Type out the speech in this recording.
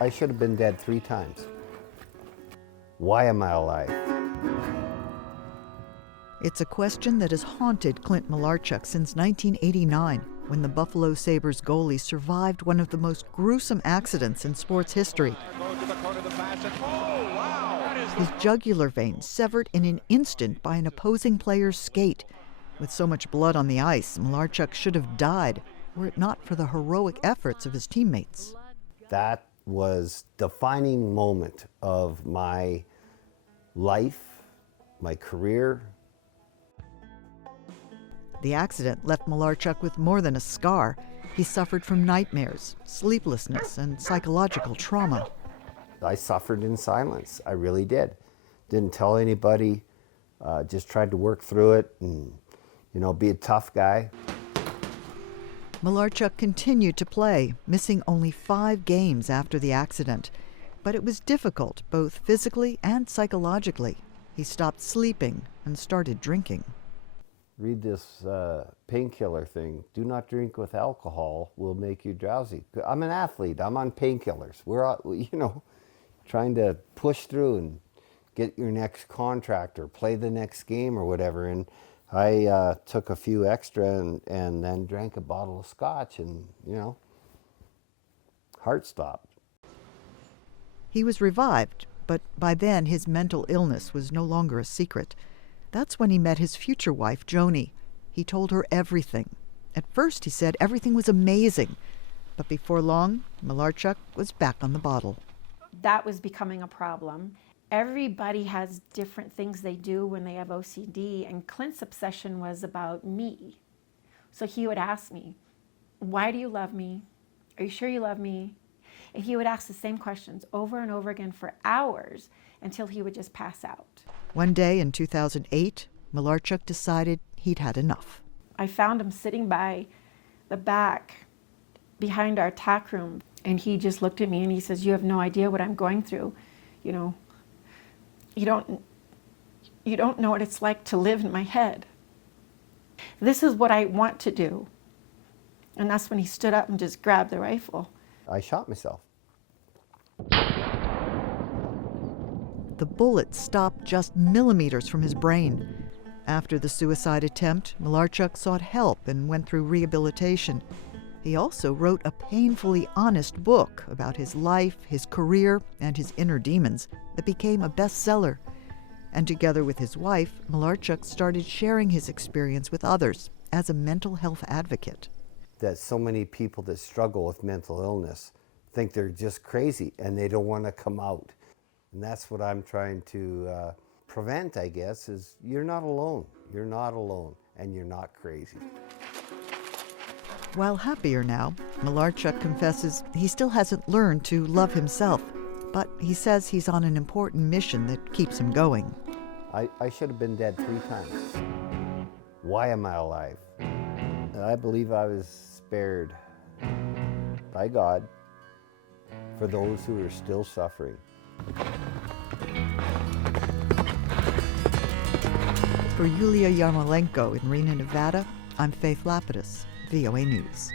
I should have been dead 3 times. Why am I alive? It's a question that has haunted Clint Malarchuk since 1989, when the Buffalo Sabres goalie survived one of the most gruesome accidents in sports history. His jugular vein severed in an instant by an opposing player's skate. With so much blood on the ice, Malarchuk should have died, were it not for the heroic efforts of his teammates. That was the defining moment of my life, my career. The accident left Malarchuk with more than a scar. He suffered from nightmares, sleeplessness, and psychological trauma. I suffered in silence. I really did. Didn't tell anybody. Just tried to work through it and, be a tough guy. Malarchuk continued to play, missing only 5 games after the accident. But it was difficult, both physically and psychologically. He stopped sleeping and started drinking. Read this painkiller thing. Do not drink with alcohol, will make you drowsy. I'm an athlete. I'm on painkillers. We're, trying to push through and get your next contract or play the next game or whatever. And I took a few extra and then drank a bottle of scotch and, heart stopped. He was revived, but by then his mental illness was no longer a secret. That's when he met his future wife, Joni. He told her everything. At first, he said everything was amazing. But before long, Malarchuk was back on the bottle. That was becoming a problem. Everybody has different things they do when they have OCD, and Clint's obsession was about me. So he would ask me, why do you love me? Are you sure you love me? And he would ask the same questions over and over again for hours until he would just pass out. One day in 2008, Malarchuk decided he'd had enough. I found him sitting by the back behind our tack room, and he just looked at me and he says, you have no idea what I'm going through. You don't know what it's like to live in my head. This is what I want to do. And that's when he stood up and just grabbed the rifle. I shot myself. The bullet stopped just millimeters from his brain. After the suicide attempt, Malarchuk sought help and went through rehabilitation. He also wrote a painfully honest book about his life, his career, and his inner demons that became a bestseller. And together with his wife, Malarchuk started sharing his experience with others as a mental health advocate. That so many people that struggle with mental illness think they're just crazy and they don't want to come out. And that's what I'm trying to prevent, I guess, is you're not alone. You're not alone, and you're not crazy. While happier now, Malarchuk confesses he still hasn't learned to love himself, but he says he's on an important mission that keeps him going. I should have been dead 3 times. Why am I alive? And I believe I was spared by God for those who are still suffering. For Yulia Yarmolenko in Reno, Nevada, I'm Faith Lapidus, VOA News.